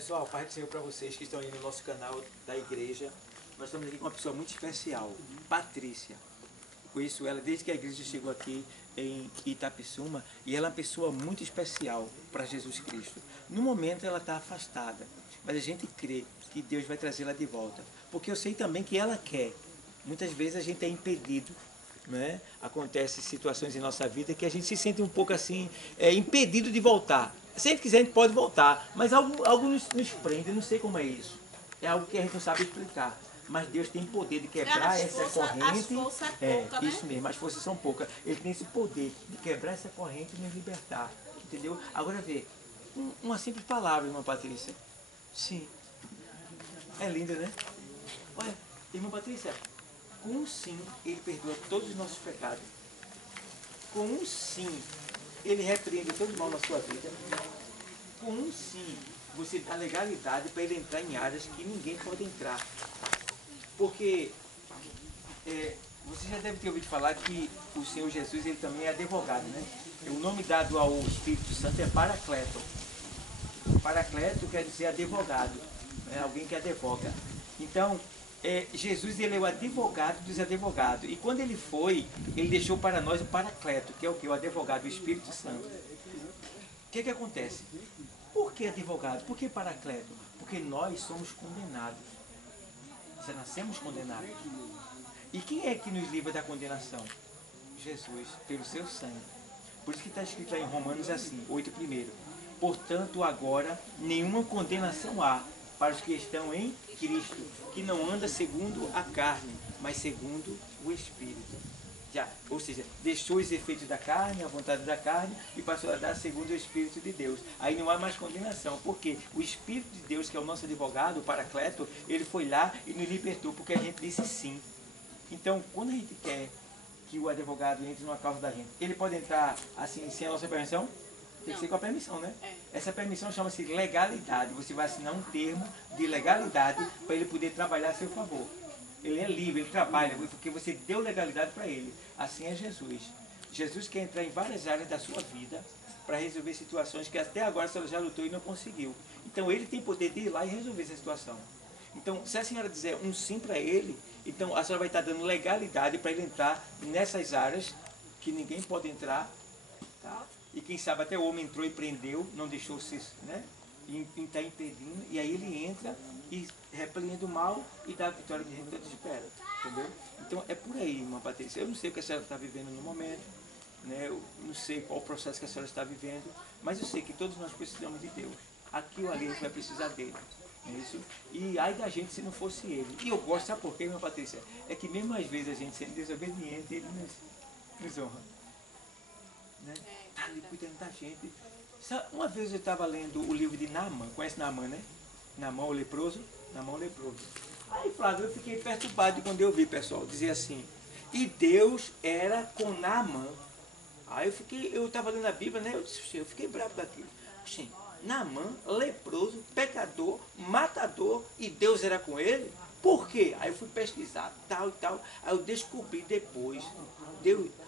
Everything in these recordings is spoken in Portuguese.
Pessoal, Pai do Senhor para vocês que estão aí no nosso canal da igreja. Nós estamos aqui com uma pessoa muito especial, Patrícia. Conheço ela desde que a igreja chegou aqui em Itapissuma e ela é uma pessoa muito especial para Jesus Cristo. No momento ela está afastada, mas a gente crê que Deus vai trazê-la de volta. Porque eu sei também que ela quer. Muitas vezes a gente é impedido, né? Acontecem situações em nossa vida que a gente se sente um pouco assim, impedido de voltar. Se a gente quiser, a gente pode voltar, mas algo nos prende, eu não sei como é isso. É algo que a gente não sabe explicar. Mas Deus tem poder de quebrar essa corrente. As forças é pouca, isso mesmo, as forças são poucas. Ele tem esse poder de quebrar essa corrente e nos libertar. Entendeu? Agora vê, uma simples palavra, irmã Patrícia. Sim. É linda, né? Olha, irmã Patrícia, com um sim, ele perdoa todos os nossos pecados. Com um sim, ele repreende todo o mal na sua vida. Com um sim, você dá legalidade para ele entrar em áreas que ninguém pode entrar. Porque você já deve ter ouvido falar que o Senhor Jesus ele também é advogado, né? O nome dado ao Espírito Santo é Paracleto. Paracleto quer dizer advogado, né? Alguém que advoga. Então, Jesus ele é o advogado dos advogados. E quando ele foi, ele deixou para nós o Paracleto, que é o que? O advogado, o Espírito Santo. O que acontece? Por que advogado? Por que Paracleto? Porque nós somos condenados. Já nascemos condenados. E quem é que nos livra da condenação? Jesus, pelo seu sangue. Por isso que está escrito lá em Romanos assim, 8:1. Portanto, agora, nenhuma condenação há para os que estão em Cristo, que não anda segundo a carne, mas segundo o Espírito. Ou seja, deixou os efeitos da carne, a vontade da carne, e passou a dar segundo o Espírito de Deus. Aí não há mais condenação, porque o Espírito de Deus, que é o nosso advogado, o Paracleto, ele foi lá e nos libertou, porque a gente disse sim. Então, quando a gente quer que o advogado entre numa causa da gente, ele pode entrar assim, sem a nossa permissão? Tem que ser com a permissão, né? Essa permissão chama-se legalidade. Você vai assinar um termo de legalidade para ele poder trabalhar a seu favor. Ele é livre, ele trabalha, porque você deu legalidade para ele. Assim é Jesus. Jesus quer entrar em várias áreas da sua vida para resolver situações que até agora a senhora já lutou e não conseguiu. Então ele tem poder de ir lá e resolver essa situação. Então, se a senhora dizer um sim para ele, então a senhora vai estar dando legalidade para ele entrar nessas áreas que ninguém pode entrar, tá? E quem sabe até o homem entrou e prendeu, não deixou se, né? E está impedindo, e aí ele entra e repreende o mal e dá a vitória que a gente espera, entendeu? Então é por aí, irmã Patrícia. Eu não sei o que a senhora está vivendo no momento, né? Eu não sei qual o processo que a senhora está vivendo, mas eu sei que todos nós precisamos de Deus. Aqui ou ali a gente vai precisar dele, não é isso? E ai da gente se não fosse ele. E eu gosto, sabe por quê, irmã Patrícia? É que mesmo às vezes a gente sendo desobediente, ele nos honra, né? Tá ali cuidando da gente. Uma vez eu estava lendo o livro de Naamã, conhece Naamã, né? Naamã o leproso? Naamã o leproso. Aí, Flávio, eu fiquei perturbado quando eu vi, pessoal, dizer assim, e Deus era com Naamã. Aí eu estava lendo a Bíblia, né? Eu fiquei bravo daquilo. Assim, Naamã, leproso, pecador, matador, e Deus era com ele? Por quê? Aí eu fui pesquisar, tal e tal. Aí eu descobri depois.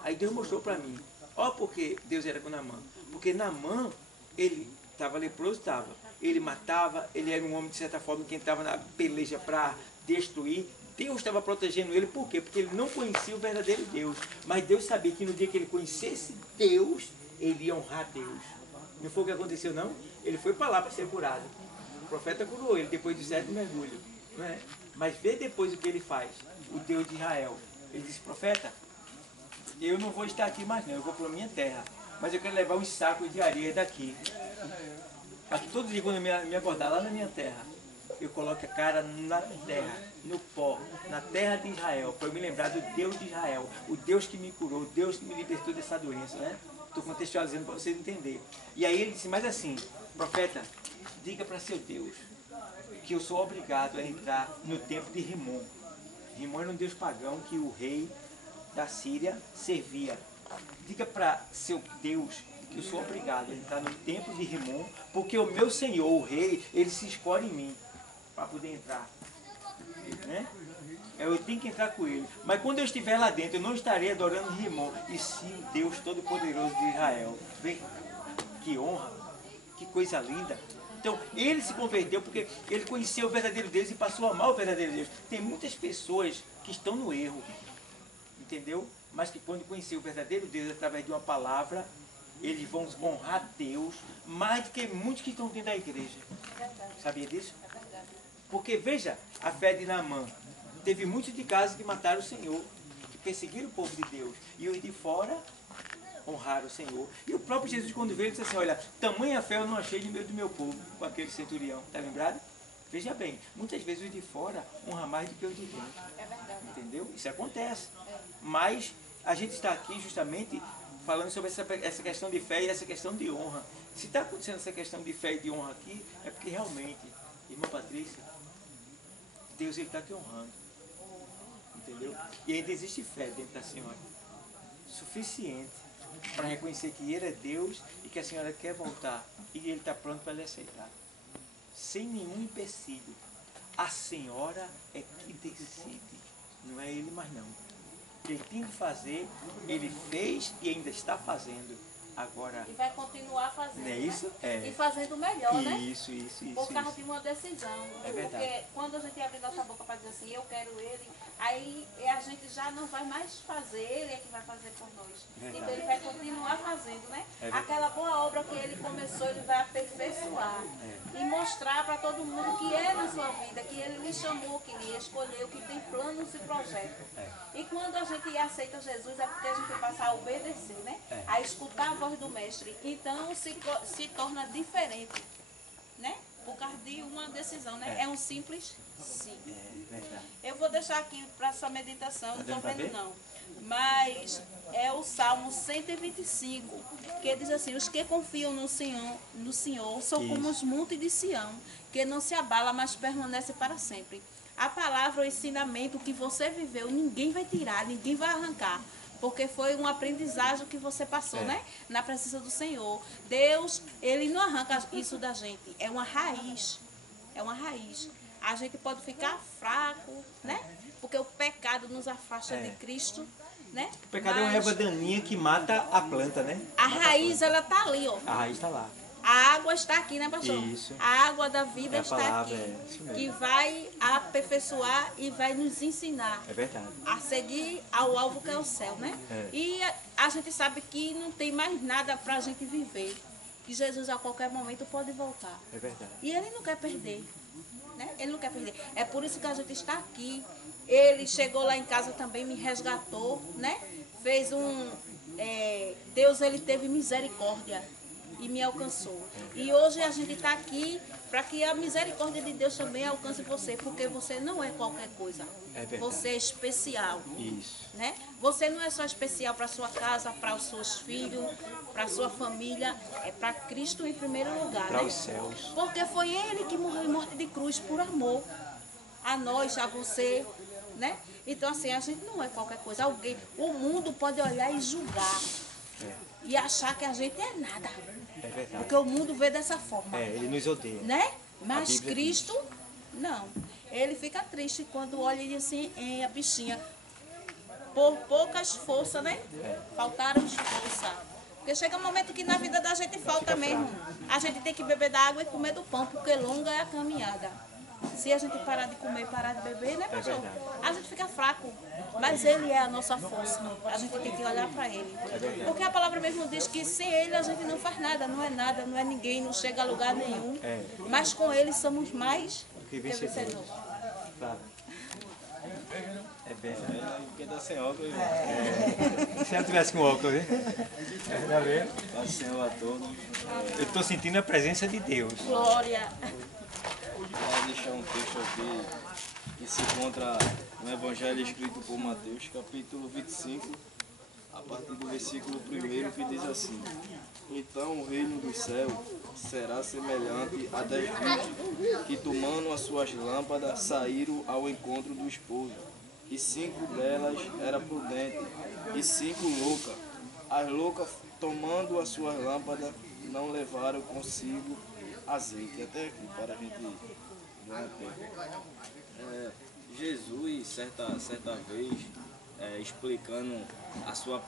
Aí Deus mostrou para mim. Ó, porque Deus era com Naamã. Porque Naamã, ele estava leproso, estava. Ele matava, ele era um homem, de certa forma, que entrava na peleja para destruir. Deus estava protegendo ele, por quê? Porque ele não conhecia o verdadeiro Deus. Mas Deus sabia que no dia que ele conhecesse Deus, ele ia honrar Deus. Não foi o que aconteceu, não? Ele foi para lá para ser curado. O profeta curou ele depois de 7 mergulhos. Não é? Mas vê depois o que ele faz. O Deus de Israel. Ele disse, profeta, eu não vou estar aqui mais não, eu vou para a minha terra. Mas eu quero levar uns sacos de areia daqui. Para que todo dia quando eu me acordar lá na minha terra, eu coloque a cara na terra, no pó, na terra de Israel, para eu me lembrar do Deus de Israel, o Deus que me curou, o Deus que me libertou dessa doença, né? Estou contextualizando para vocês entenderem. E aí ele disse, mas assim, profeta, diga para seu Deus que eu sou obrigado a entrar no templo de Rimon. Rimon era um deus pagão que o rei da Síria servia. Diga para seu Deus que eu sou obrigado a entrar no templo de Rimon, porque o meu senhor, o rei, ele se escolhe em mim para poder entrar, né? Eu tenho que entrar com ele. Mas quando eu estiver lá dentro, eu não estarei adorando Rimon, e sim o Deus Todo-Poderoso de Israel. Vê que honra, que coisa linda. Então Então, ele se converteu porque ele conheceu o verdadeiro Deus e passou a amar o verdadeiro Deus. Tem muitas pessoas que estão no erro, entendeu? Mas que quando conheceu o verdadeiro Deus através de uma palavra, eles vão honrar Deus mais do que muitos que estão dentro da igreja. Sabia disso? Porque, veja, a fé de Naamã. Teve muitos de casa que mataram o Senhor, que perseguiram o povo de Deus. E os de fora honraram o Senhor. E o próprio Jesus, quando veio, disse assim, olha, tamanha fé eu não achei no meio do meu povo, com aquele centurião. Está lembrado? Veja bem, muitas vezes os de fora honram mais do que os de dentro. É verdade. Entendeu? Isso acontece. Mas a gente está aqui justamente falando sobre essa questão de fé e essa questão de honra. Se está acontecendo essa questão de fé e de honra aqui, é porque realmente, irmã Patrícia, Deus está te honrando. Entendeu? E ainda existe fé dentro da senhora. Suficiente para reconhecer que Ele é Deus e que a senhora quer voltar. E Ele está pronto para lhe aceitar. Sem nenhum empecilho. A senhora é que decide. Não é Ele mais não. Ele tinha que fazer, Ele fez e ainda está fazendo. Agora, E vai continuar fazendo, não é isso? né? É. E fazendo melhor, né? Isso. Por causa de uma decisão. É verdade. Porque quando a gente abre nossa boca para dizer assim, eu quero ele, aí a gente já não vai mais fazer, ele é que vai fazer por nós. Verdade. Então ele vai continuar fazendo, né? É verdade. Aquela boa obra que ele começou, ele vai aperfeiçoar. E mostrar para todo mundo que é na sua vida, que ele lhe chamou, que lhe escolheu, que tem planos e projetos. E quando a gente aceita Jesus, é porque a gente passa a obedecer, né? A escutar a voz do mestre. Então se torna diferente, né? Por causa de uma decisão, né? É um simples sim. É verdade. Eu vou deixar aqui para sua meditação, não estou dando pra vendo ver? não. Mas é o Salmo 125, que diz assim, os que confiam no Senhor são como os montes de Sião, que não se abala, mas permanece para sempre. A palavra, o ensinamento que você viveu, ninguém vai tirar, ninguém vai arrancar. Porque foi um aprendizagem que você passou, né? Na presença do Senhor. Deus, Ele não arranca isso da gente. É uma raiz. É uma raiz. A gente pode ficar fraco, né? Porque o pecado nos afasta de Cristo, né? O pecado é uma erva daninha que mata a planta, né? A raiz, ela tá ali, ó. A raiz está lá. A água está aqui, né, pastor? Isso. A água da vida É a está palavra, aqui. é isso mesmo. Que vai aperfeiçoar e vai nos ensinar É verdade. a seguir ao alvo que é o céu, né? É. E a gente sabe que não tem mais nada para a gente viver. Que Jesus a qualquer momento pode voltar. É verdade. E Ele não quer perder. Né? Ele não quer perder. É por isso que a gente está aqui. Ele chegou lá em casa também, me resgatou, né? Fez Deus, Ele teve misericórdia e me alcançou. E hoje a gente está aqui para que a misericórdia de Deus também alcance você, porque você não é qualquer coisa. É verdade. Você é especial. Isso. Né? Você não é só especial para sua casa, para os seus filhos, para a sua família, é para Cristo em primeiro lugar. Para né? os céus. Porque foi Ele que morreu em morte de cruz por amor a nós, a você, né? Então assim, a gente não é qualquer coisa. O mundo pode olhar e julgar e achar que a gente é nada. É verdade. Porque o mundo vê dessa forma, Ele nos odeia. né? Mas Bíblia Cristo, não. Ele fica triste quando olha e diz assim, a bichinha, por poucas forças, né? Faltaram força. Porque chega um momento que na vida da gente falta mesmo. A gente tem que beber da água e comer do pão, porque longa é a caminhada. Se a gente parar de comer e parar de beber, né, pastor? verdade. A gente fica fraco. Mas Ele é a nossa força. A gente tem que olhar para Ele. Porque a palavra mesmo diz que sem Ele a gente não faz nada, não é ninguém, não chega a lugar nenhum. Mas com Ele somos mais Que que vencedores. vencedores. Claro. É verdade. Porque tá sem óculos, Se ela tivesse com óculos, hein? Tá vendo? tá sem óculos a todos. Eu estou sentindo a presença de Deus. Glória. Vou deixar um texto aqui que se encontra no Evangelho escrito por Mateus, capítulo 25, a partir do versículo 1, que diz assim: Então o reino dos céus será semelhante a 10 virgens que, tomando as suas lâmpadas, saíram ao encontro do esposo. E 5 delas eram prudentes, e 5 loucas. As loucas, tomando as suas lâmpadas, não levaram consigo azeite. Até aqui, para a gente ver um pouco. Jesus, certa vez, explicando a sua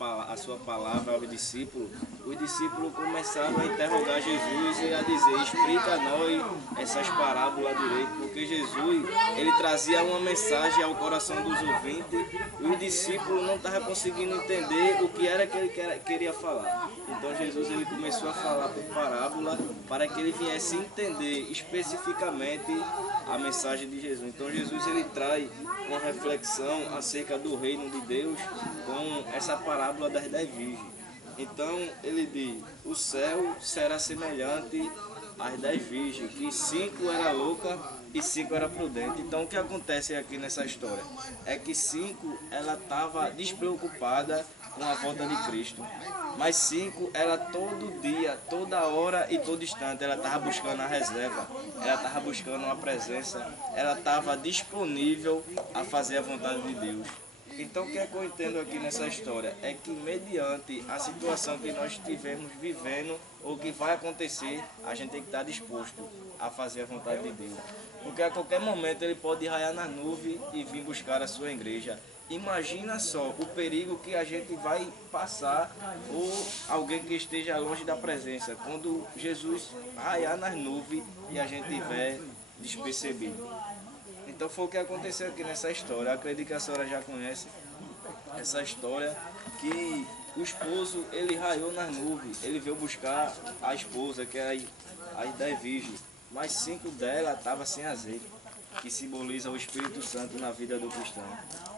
palavra ao discípulo, os discípulos começaram a interrogar Jesus e a dizer: explica a nós essas parábolas direito, porque Jesus, ele trazia uma mensagem ao coração dos ouvintes e os discípulos não estavam conseguindo entender o que era que ele queria falar. Então Jesus, ele começou a falar por parábola para que ele viesse entender especificamente a mensagem de Jesus. Então Jesus, ele traz uma reflexão acerca do reino de Deus com essa parábola das 10 virgens. Então ele diz: o céu será semelhante às 10 virgens, que 5 era louca e 5 era prudente. Então o que acontece aqui nessa história é que 5 ela estava despreocupada com a volta de Cristo, mas 5 ela todo dia, toda hora e todo instante ela estava buscando a reserva, ela estava buscando uma presença, ela estava disponível a fazer a vontade de Deus. Então o que é que eu entendo aqui nessa história é que mediante a situação que nós estivemos vivendo ou que vai acontecer, a gente tem que estar disposto a fazer a vontade de Deus. Porque a qualquer momento ele pode raiar na nuvem e vir buscar a sua igreja. Imagina só o perigo que a gente vai passar ou alguém que esteja longe da presença, quando Jesus raiar nas nuvens e a gente estiver despercebido. Então foi o que aconteceu aqui nessa história. Eu acredito que a senhora já conhece essa história, que o esposo, ele raiou nas nuvens, ele veio buscar a esposa, que é as 10 virgens, mas 5 dela estavam sem azeite, que simboliza o Espírito Santo na vida do cristão.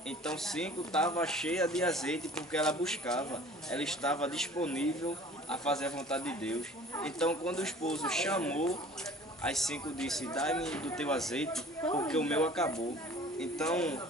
Então 5 estava cheia de azeite porque ela buscava, ela estava disponível a fazer a vontade de Deus. Então quando o esposo chamou, as 5 disse: dá-me do teu azeite, porque o meu acabou. Então,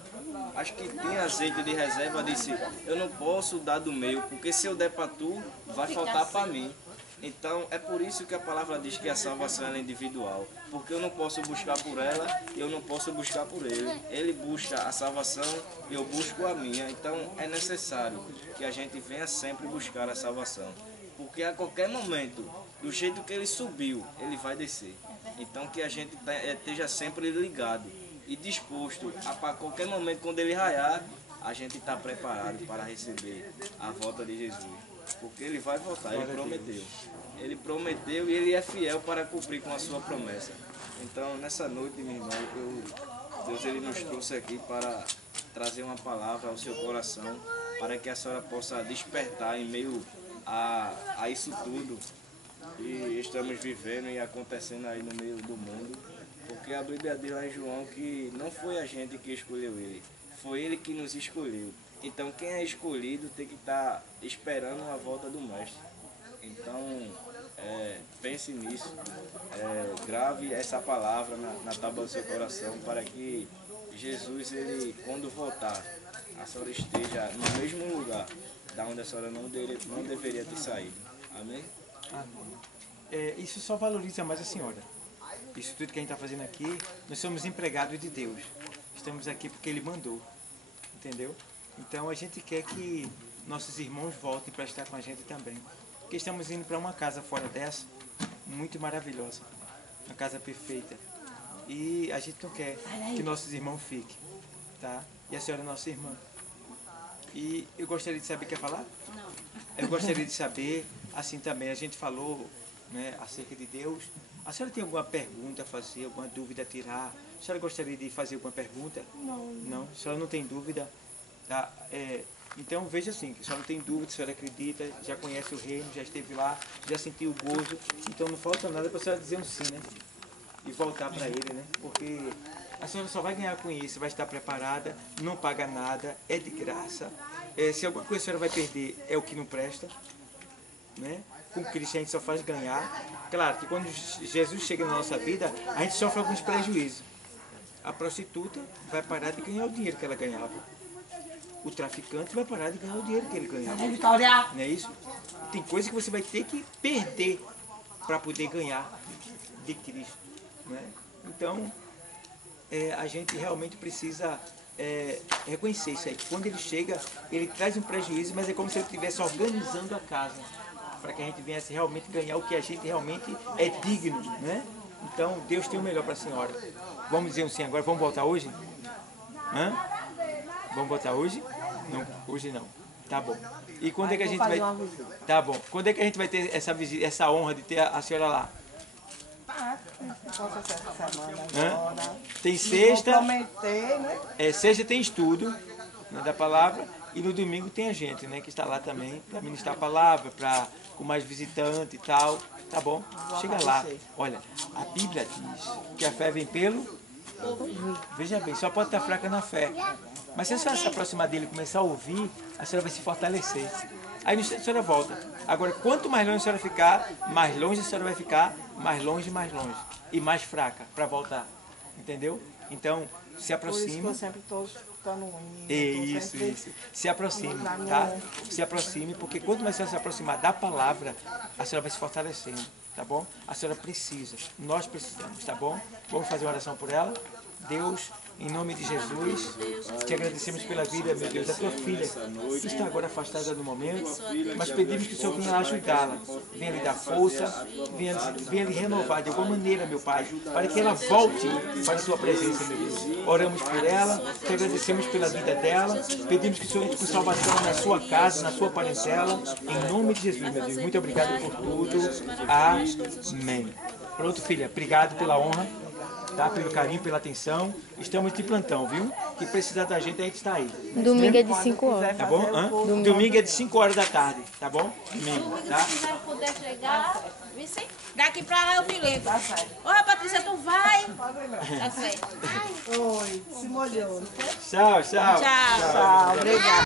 acho que tinha azeite de reserva, disse: eu não posso dar do meu, porque se eu der para tu, vai faltar para mim. Então, é por isso que a palavra diz que a salvação é individual, porque eu não posso buscar por ela e eu não posso buscar por ele. Ele busca a salvação e eu busco a minha. Então, é necessário que a gente venha sempre buscar a salvação, porque a qualquer momento, do jeito que ele subiu, ele vai descer. Então que a gente esteja sempre ligado e disposto a qualquer momento, quando ele raiar, a gente está preparado para receber a volta de Jesus. Porque ele vai voltar, ele prometeu. Ele prometeu e ele é fiel para cumprir com a sua promessa. Então nessa noite, meu irmão, Deus ele nos trouxe aqui para trazer uma palavra ao seu coração, para que a senhora possa despertar em meio a isso tudo que estamos vivendo e acontecendo aí no meio do mundo, porque a Bíblia diz lá em João que não foi a gente que escolheu ele, foi ele que nos escolheu. Então quem é escolhido tem que estar esperando a volta do Mestre. Então pense nisso, grave essa palavra na tábua do seu coração, para que Jesus, ele, quando voltar, a senhora esteja no mesmo lugar da onde a senhora não deveria ter saído. Amém? Amém. Isso só valoriza mais a senhora. Isso tudo que a gente está fazendo aqui, nós somos empregados de Deus. Estamos aqui porque Ele mandou. Entendeu? Então a gente quer que nossos irmãos voltem para estar com a gente também. Porque estamos indo para uma casa fora dessa, muito maravilhosa. Uma casa perfeita. E a gente não quer que nossos irmãos fiquem. Tá? E a senhora é nossa irmã. E eu gostaria de saber, quer falar? Não. Eu gostaria de saber, assim também, a gente falou, né, acerca de Deus. A senhora tem alguma pergunta a fazer, alguma dúvida a tirar? A senhora gostaria de fazer alguma pergunta? Não. Não? A senhora não tem dúvida? Tá? Então veja assim, que a senhora não tem dúvida, a senhora acredita, já conhece o reino, já esteve lá, já sentiu o gozo. Então não falta nada para a senhora dizer um sim, né? E voltar para ele, né? Porque a senhora só vai ganhar com isso, vai estar preparada, não paga nada, é de graça. Se alguma coisa a senhora vai perder, é o que não presta, né? Com Cristo a gente só faz ganhar. Claro que quando Jesus chega na nossa vida, a gente sofre alguns prejuízos. A prostituta vai parar de ganhar o dinheiro que ela ganhava. O traficante vai parar de ganhar o dinheiro que ele ganhava. Não é isso? Tem coisa que você vai ter que perder para poder ganhar de Cristo, né? Então, a gente realmente precisa reconhecer isso aí. Quando ele chega, ele traz um prejuízo, mas é como se ele estivesse organizando a casa, para que a gente viesse realmente ganhar o que a gente realmente é digno, né? Então, Deus tem o melhor para a senhora. Vamos dizer um sim agora, vamos voltar hoje? Hã? Vamos voltar hoje? Não, hoje não. Tá bom. E quando é que a gente Vou vai... fazer uma visita. Tá bom. Quando é que a gente vai ter essa visita, essa honra de ter a senhora lá? Posso ser essa semana Hã? agora. Tem sexta, Comprometer, né? sexta tem estudo, né, da palavra, e no domingo tem a gente, né, que está lá também para ministrar a palavra, para com mais visitante e tal. Tá bom? Chega lá. Olha, a Bíblia diz que a fé vem pelo... Veja bem, só pode estar fraca na fé. Mas se a senhora se aproximar dele e começar a ouvir, a senhora vai se fortalecer. Aí no instante a senhora volta. Agora, quanto mais longe a senhora ficar, mais longe a senhora vai ficar, mais longe. E mais fraca para voltar. Entendeu? Então, se Por isso que aproxima. eu sempre estou escutando um hino. Isso. Se aproxime, tá? Se aproxime, porque quanto mais a senhora se aproximar da palavra, a senhora vai se fortalecendo, tá bom? A senhora precisa, nós precisamos, tá bom? Vamos fazer uma oração por ela. Deus, em nome de Jesus, te agradecemos pela vida, meu Deus, da tua filha, que está agora afastada no momento, mas pedimos que o Senhor venha ajudá-la, venha lhe dar força, venha lhe renovar de alguma maneira, meu Pai, para que ela volte para a tua presença, meu Deus. Oramos por ela, te agradecemos pela vida dela, pedimos que o Senhor entre com salvação na sua casa, na sua parentela, em nome de Jesus, meu Deus. Muito obrigado por tudo. Amém. Pronto, filha, obrigado pela honra. Tá? Pelo carinho, pela atenção. Estamos de plantão, viu? Que precisar da gente, a gente está aí. Domingo é de 5 horas. Tá bom? Domingo é de 5 horas da tarde, tá bom? Domingo, tá? Se vai poder chegar, vice? Daqui pra lá eu me ligo. Ô, Patrícia, tu vai? Tá certo. Oi, se molhou. Tchau. Tchau. Tchau, obrigada.